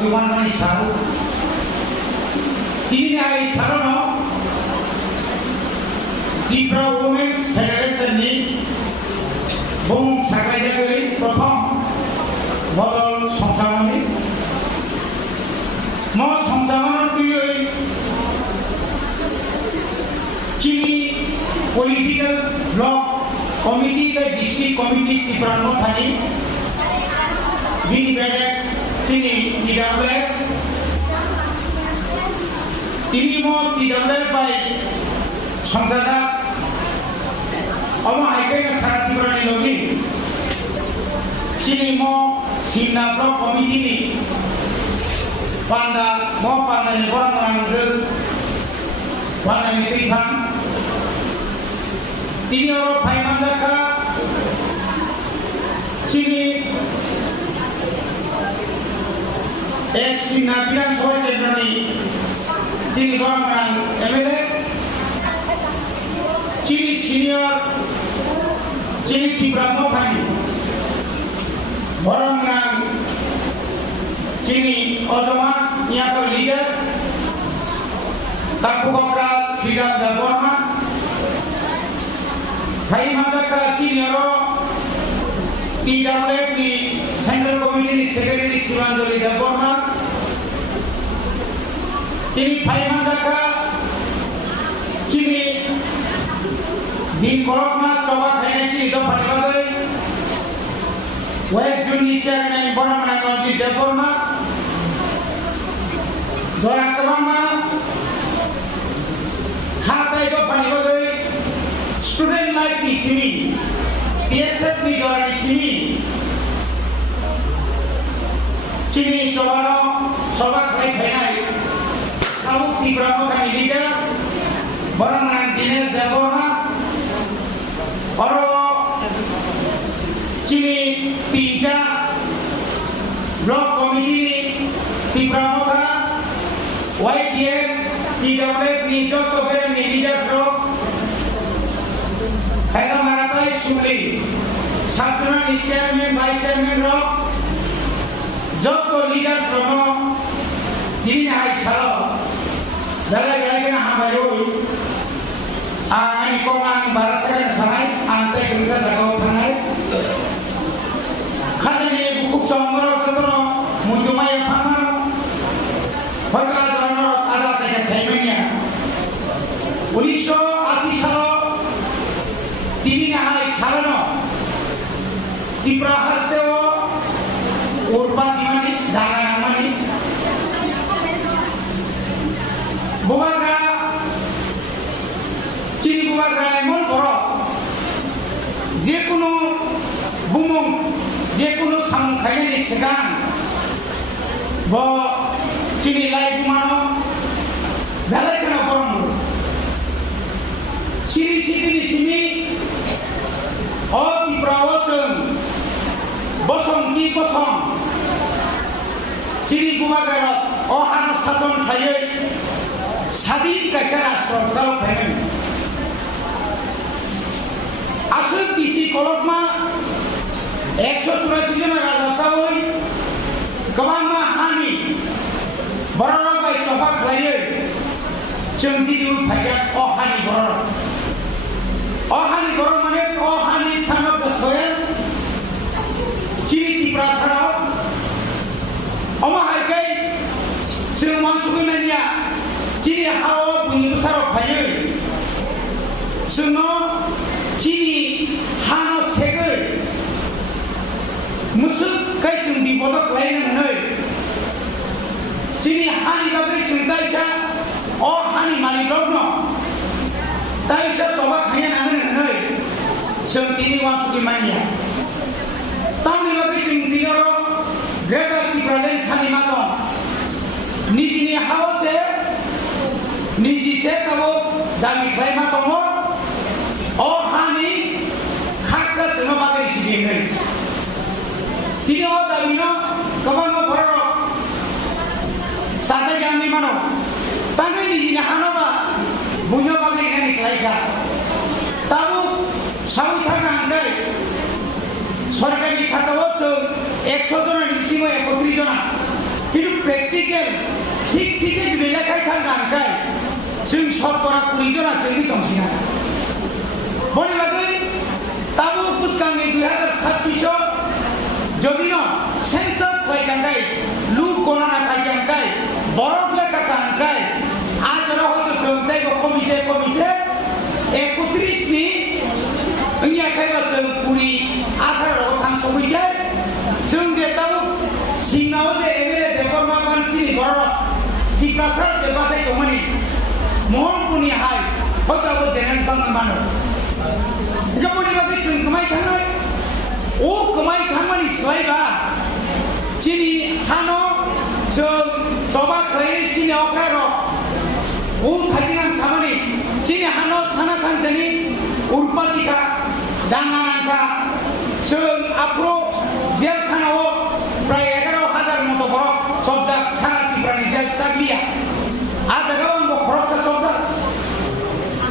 Human Saru. Tini Sarono, Tipra Women's Federation ni Bung Sakajagoi Prothom Model Songsamani Mo Songsaman Tuyoi Chini Political Block Committee the District Committee Tipra Mothani Bini Bedek Tini Tidabek Tini Mo Tidabek by Songsaja Oma Haikena Saratipurani Logi Sini Mo Sina Block Committee Panda Mo Panda ni orang Panda ni Tipan Tini Oro Paimandaka Sini Sina Bilang Soy Kendroni Sini orang MLA Sini Senior Sini Tibramo Kami orang Sini Otoma Nyako Leader Tapu Kopra Sidam Daborma Paimandaka Sini Oro TWF ni Central Committee Secretary Sivandoli Daborma Sini Paimandaka Sini Din Kolokma Coba Kaya Sini Do Panibagai Wek Juni Chairman Borma Nagonji Daborma Dora Kamama Hatai Do Panibagai Student Life ni Sini TSF ni Dora ni Sini Sini Cobalo Sobat Kaya Kaya Kamu Tibramo Kami Liga Borma Nantines Daborma Oro Sini tiga blok komiti Tibramo Ka YDF TWF ni Joko Beren ni leadership Kaya Maratai Suli Sabtuna ni chairman vice chairman Rock Joko leadership no Dini Hai Salo Dalai Kena Hamayoi Ani Komang Barasakan Sanai Ante Gbisa Jago Sanai Khadani Bukuk Somoro Ketoro Mujumaya Pamaro Hoka Donor Ada Tega Saimenya 1980 Salo Dini Hai Salono Tiprahas Dewo Urba Dimani Dagan Mani Bumaga Chini Bumaga Emon Boro Jekuno Bumung Jekuno Samkhayani Segan Bo Chini Lai Bumano Dalai Kana Borong Siri Siri Sini O Tiprawotung Bosong Ki Bosong Chini Bumaga O Hano Saton Khayai Sadin Kaisa Rastro Sao Khayai Asuk Bisi Kolokma 184 জন রাজা সাউই গোবাংমা হানি বড়রা by তফা খাইয়ে जोंथि दिउ फाइया अहानि बर माने अहानि सानो बसोय चिनि तिप्रासाराव अमा हाइकै जों मानसुखै मानिया चिनि हाव बुनि साराव फाइयो जोंनो चिनि हानो सेगै मुसुक काइजों बिबदक लायनानै चिनि हानि बागै जों दाइसा अ हानि मालिकनो दाइसा सभा खायनानै जों दिनै मानसुखै मानिया तामनि बागै जों दिनरो ग्रेटर तिप्रालेण्ड सानिमा दं निजिनि हावसे निजिसे गाव दाबि खालामना दङ अ हानि खाकसा जों बागै सिगिनै दिनै अ दाबिनो गोबां बर' सासे गामि मानो तांगे निजिनि हानोबा बुझनो बागै एखाने खालायखा ताबु साउथ थांनानै सरकारि खातायाव जों 100 जन निसिम 31 जना কিন্তু প্ৰেক্টিকেল ঠিক ঠিকে যদি লেখাই থাকানকাই जों सरकारा कुरिजना जोंनि दंसिना बनिबागै ताबु पुस्कांनि 2026 जदिनो सेंसस फाइकांगाय लु गणना खायकांगाय बरक लेखा कांगाय आजरा हयतो सोंथाय कमिटे 31 नि अंनि आखायबा जों कुरि 18 थांसबैलाय जों देताबु सिंनाव जे एमएलए देबरमा मानसिनि बरक दिपासार देबासाय दमनि mohon punya hai, hotel jangan bangun mana. Jika boleh bagi cun kemai tangan, oh kemai tangan ni selaiba. Cini hano so coba kali cini okero, oh thajinan sama ni. Cini hano sana tantani urpatika jangan angka. So apro jel kanawo pray 11,000 motor borok sobdak sana tibrani jel saglia. Ada kawan mau korok satu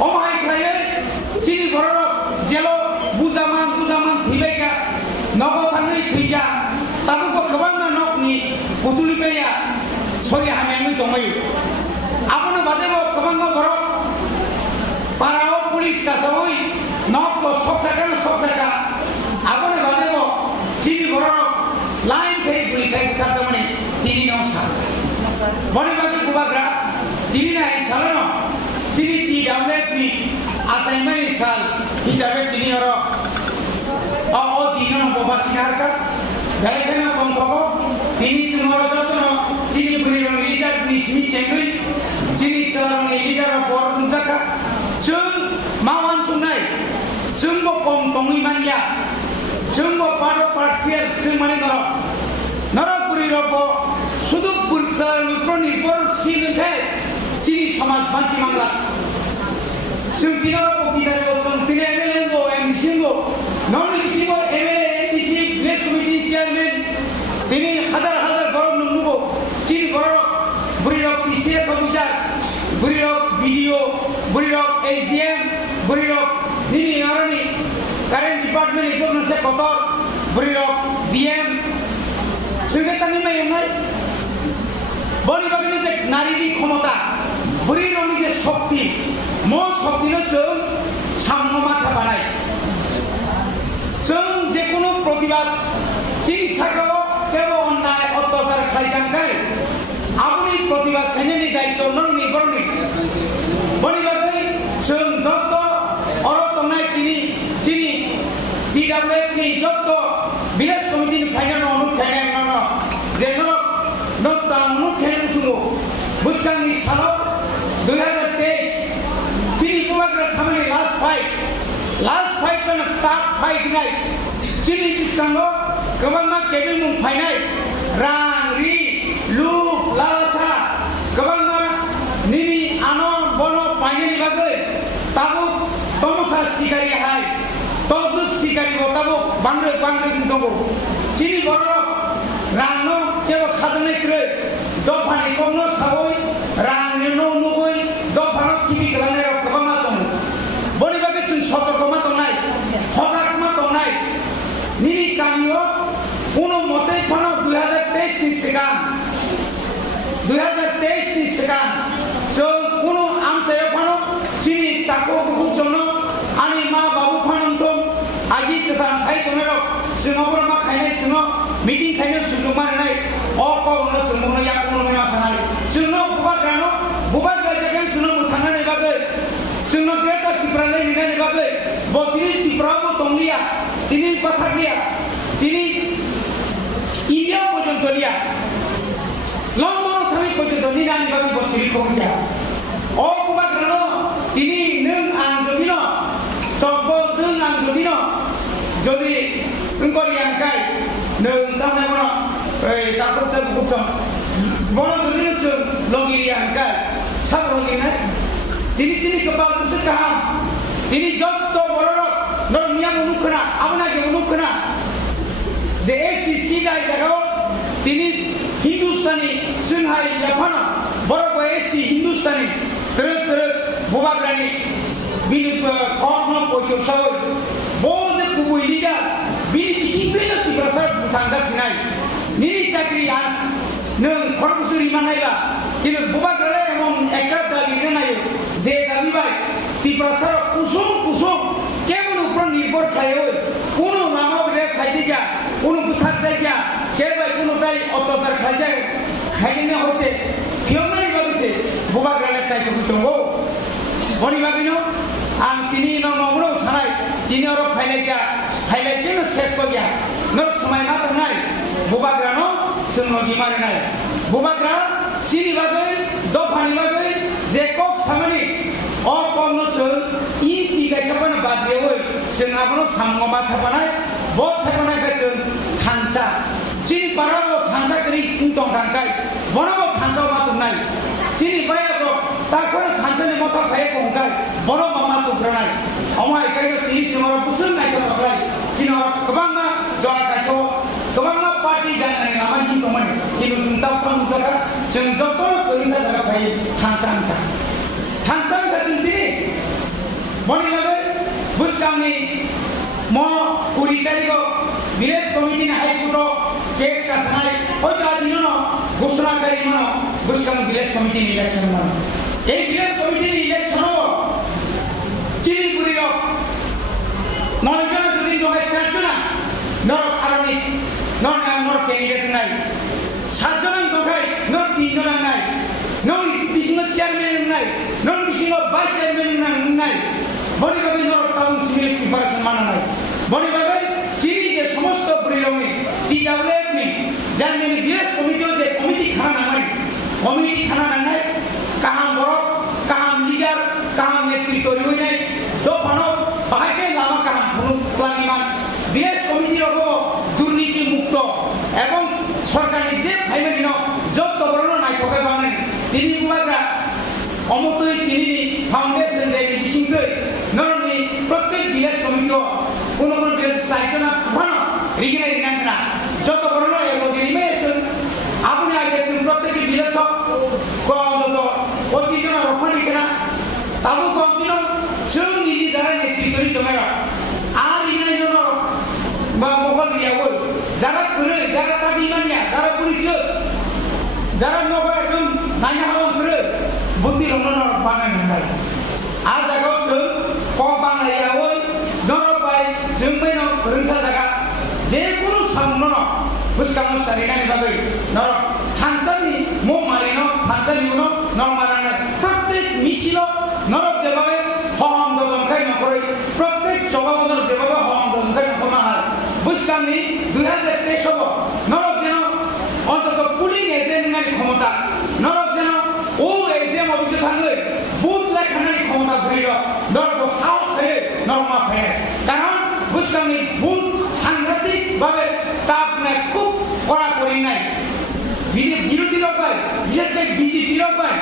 Om hai kaya cini korok jelo buzaman thibeka nogo tangi thija tabu ko kawan na nok ni putuli peya sori hami domai apno bade mo kawan mo korok parao pulis ka samoi nok ko soksaka apno bade mo cini korok line thei guli kai kata mane tini no sa bani bade kubagra Dini naik salah Dini tidak ni assignment sal hisabe dini orang oh dini orang bawa sinar kan dari kana kompoko dini semua orang tu dini beri orang leader di sini cengui dini orang leader orang muda kan sung mawan sungai sung bopom tongi manja sung boparo parsial sung mana kalau nara beri robo sudut bursa lupro nipor silent hai Cini समाज बांची मांगला जों दिनाव किदारे जों दिने MLA गो MC गो नन एमसी गो MLA MC village committee chairman दिने हजार गरम नुगो चिनि गरम बुरिरक पीसीएस अफिसार बुरिरक वीडियो बुरिरक एसडीएम बुरिरक निनि आरनि कारेन्ट डिपार्टमेन्ट एजोन से कतर बुरिरक डीएम जोंगे तानि मायनाय बनि बागैनो जे नारीनि क्षमता बुरी रंग जे शक्ति मो शक्ति जों सामनो माथा बानाय जों जेकुनु प्रतिबाद चिकित्साखौ केवल अन्याय अत्याचार खालामनाय आबुनि प्रतिबाद खालामनायनि दायित्व नोंनि गरनि बनिबागै जों जत अरतनाय चिनि DWF नि जत विलेज कमिटिनि फाइनाल अनुरोध खालामनाय जेन नोंता अनुरोध खालामसुङो बुस्कांनि सानाव 2023 Cini kubagra samani last fight kan top fight nai Cini biskango kabangma kebi mung finai rang ri lu lalasa kabangma nini ano bono paini bagai tabu tomusa sikari hai tozu sikari go tabu bangre tongo Cini boro rangno kebo khadane kre do pani kono saboi rang no nugoi do bharo kimi kalane ro kabama tom boni bagai sun sotorkoma tonai hokakma tonai nini kamio uno mote phano 2023 ni segan so uno amse phano chini tako buku jono ani ma babu phanon tom agi kesan hai tonero singapura ma khaine suno meeting khaine suno ma nai oko uno suno ya uno ma sanai suno buba gajakan suno muthana ne bagai suno greta tiprale nina ne bagai botini tipramo tonglia tini kotha dia tini India pojonto dia London thami pojonto nina ne bagai botiri kokia o buba grano tini nung anjodino tobbo nung anjodino jodi ungkori angkai nung tamne bono takut bukan bono jodino chung logiri angkai Sabroni na, tini kepala pusat kaham, tini jotto borok, normiya munukna, abna ke munukna, je SCC dai jagao, tini Hindustani, Sinhai, Japan, borok SC Hindustani, terus bubagrani, bini korno pojo sawoi, boze kubu iliga, bini kisi pena ti prasar butangga sinai, nini cakrian, नों खरबुसुरि मानायबा কিন্তু বুবাগ্রালে এমন একটা দাবি নাই যে দাবি ভাই ত্রিপুরা কুসুম কুসুম কেমন উপর নির্ভর খায় ওই কোনো নামক রে খাইতে গিয়া কোনো কোথার জায়গা সে ভাই কোনো তাই অত্যাচার খাই যায় খাইতে না হতে ফিয়মারি ভাবিছে বুবাগ্রালে চাইতে বুঝতঙ্গ বনি ভাবিনো আং তিনি নমগ্র সানাই তিনি আরো ফাইলে কেন শেষ করিয়া নক সময় মাত্র নাই বুবাগ্রানো जोंनो दिमाग নাই बुबाग्रा सिनि बागै दफानि बागै जे कक सामानि अ कमनो इ चिगायसाबानो बाद्रेवै जों आबनो साममा थाबानाय ब थाबानाय जों थांसा सिनि पाराबो थांसा करि कुंटं थांखाय बनाबो थांसा मातुनाय सिनि बायाबो ताखर थांसानि मथा फाय कंखाय बनो मामा तुद्रानाय अमाय कायनो तिनि जोंरो बुसुन नायखो थाबाय सिनो गोबांमा जरा कायसो गोबांमा पार्टी जानानै नामा हिन्दुमोन हिन्दु जों दावथां जागा जों जत' ओरैनो जागा फाय थांसानखा जों दिनै बनिबागै बुसकामनि म 20 तारिखआव ভিলেজ কমিটিनि हाइकोर्टआव केस गासनाय हयতো आदिनो घोषणाकारी मानो बुसकाम ভিলেজ কমিটিनि इलेक्शन मानो এই ভিলেজ কমিটিनि इलेक्शनआव চিলিগুড়ির 9 জন যদি 4 জন নর আরনি নর ক্যান্ডিডেট নাই 7 জন দখাই নর 3 জন নাই নর বিশিঙ্গ চেয়ারম্যান নাই নর বিশিঙ্গ ভাইস চেয়ারম্যান নাই বনিবাগৈ নর টাউন সিভিল প্রিপারেশন মানা নাই বনিবাগৈ সিরি যে সমস্ত পরিরমে টিডব্লিউএফ নি জানেন ভিলেজ কমিটিও যে কমিটি খানা নাঙাই কাহাম বড় কাহাম লিডার কাহাম নেতৃত্ব হই নাই দফানো বাহাইকে লামা কাহাম প্লানিমান ভিলেজ কমিটির হবো দুর্নীতি মুক্ত এবং সরকারি যে ভাইমানি যত বড় নাই ঠকাই বানাই তিনি বুবাগ্রা অমতই তিনি ফাউন্ডেশন রেডি বিশিংকই নরনি প্রত্যেক ভিলেজ কমিটিও কোন ভিলেজ সাইকেনা ভানো রিগিনাই নাংনা যত বড় নয় এবং রিমেশন আপনি আইছেন প্রত্যেক ভিলেজ কত 25 জন রক্ষণী কেনা তাবু কমদিন जों निजी যারা নেতৃত্ব তোমরা আর ইনাই জন বা মহল রিয়াও যারা করে যারা তাগি মানিয়া যারা পরিচয় যারা নগর একদম নাইনা হাওয়া করে বুদ্ধি রমন বানাই নাই আর জায়গাও जों ক বানাইয়াও নরবাই जों বাইন রংসা জায়গা যে কোন সামন বুসকাম সারিনানি ভাবে নর থানসানি মো মারিনো থানসানি উনো নরমারানা প্রত্যেক মিছিল নরক যেভাবে হম দমখাই নকরে প্রত্যেক জগবদর যেভাবে হম দমখাই নকমা হয় বুসকামনি 2023 হব নরক যেন অন্তত পুলিং এজেন্টনারি ক্ষমতা নরক যেন ও এক্সাম অফিসে থাকলে বুথ লেখানারি ক্ষমতা বুড়ির নরক সাহস হয়ে নরমা ফেরে কারণ বুসকামনি বুথ সাংঘাতিক ভাবে টাপ নাই খুব কড়াকড়ি নাই বিরোধী রকম বিশেষ করে বিজেপি রকম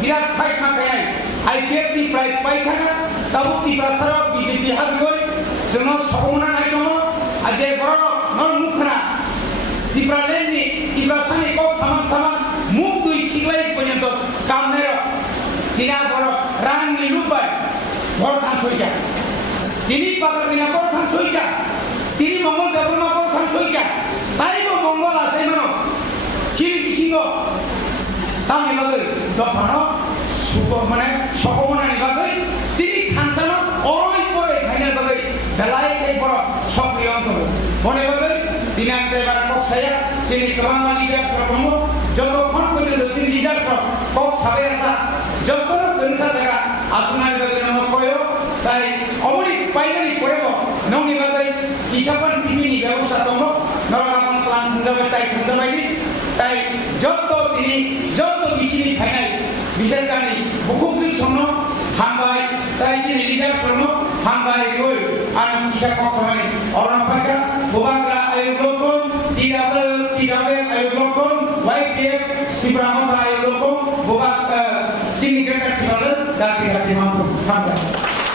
বিরাট ফাইট মাখায় आईपीएफ नि प्राय पाइखाना ताबो टिप्रासाराव बीजेपी हाबिगय जोंनाव सकमना नाय दङ आजे बर नर मुखना टिप्रालेन नि टिप्रासानि कक सामा मुख दुई थिग्लाय पर्यन्त कामनाय दिना बर रांनि लुबाय बर थांसयगा दिनि पागर दिना बर थांसयगा दिनि मंगल देबरमा बर थांसयगा ताइबो मंगल आसे मानो चिरि बिसिंग तामि लगै दफानो মানে সকমনানি বাগৈ চিনি থানসানো অরই পরে খাইনার বাগৈ বেলাই এই বড় সক্রিয় অন্তর মনে বাগৈ দিনান্তে বারা কক্সায়া চিনি কমাঙ্গা লিডার সরকম যতক্ষণ পর্যন্ত চিনি লিডার কক সাবে আসা যত কনসা জায়গা আসুনার বাগৈ নম কয়ো তাই অমরি পাইনারি পড়েব নংনি বাগৈ হিসাবান টিমিনি ব্যবস্থা দङ নরকামন প্লান থামজাবাই চাই থামজাবাইনি তাই যত তিনি যত বিশিনি ফাইনাই বিশেষকানি বুকুকজों संनो हामबाय ताइ जे लिडार संनो हामबाय गय आरो किसा कखरानि अरनफायगा बुबाग्रा आयुगलकन टिडाबे आयुगलकन वाइपीएफ टिप्रामथा आयुगलकन बुबाग चिनि ग्रेटार टिबाले दाति हाति मामु हामबाय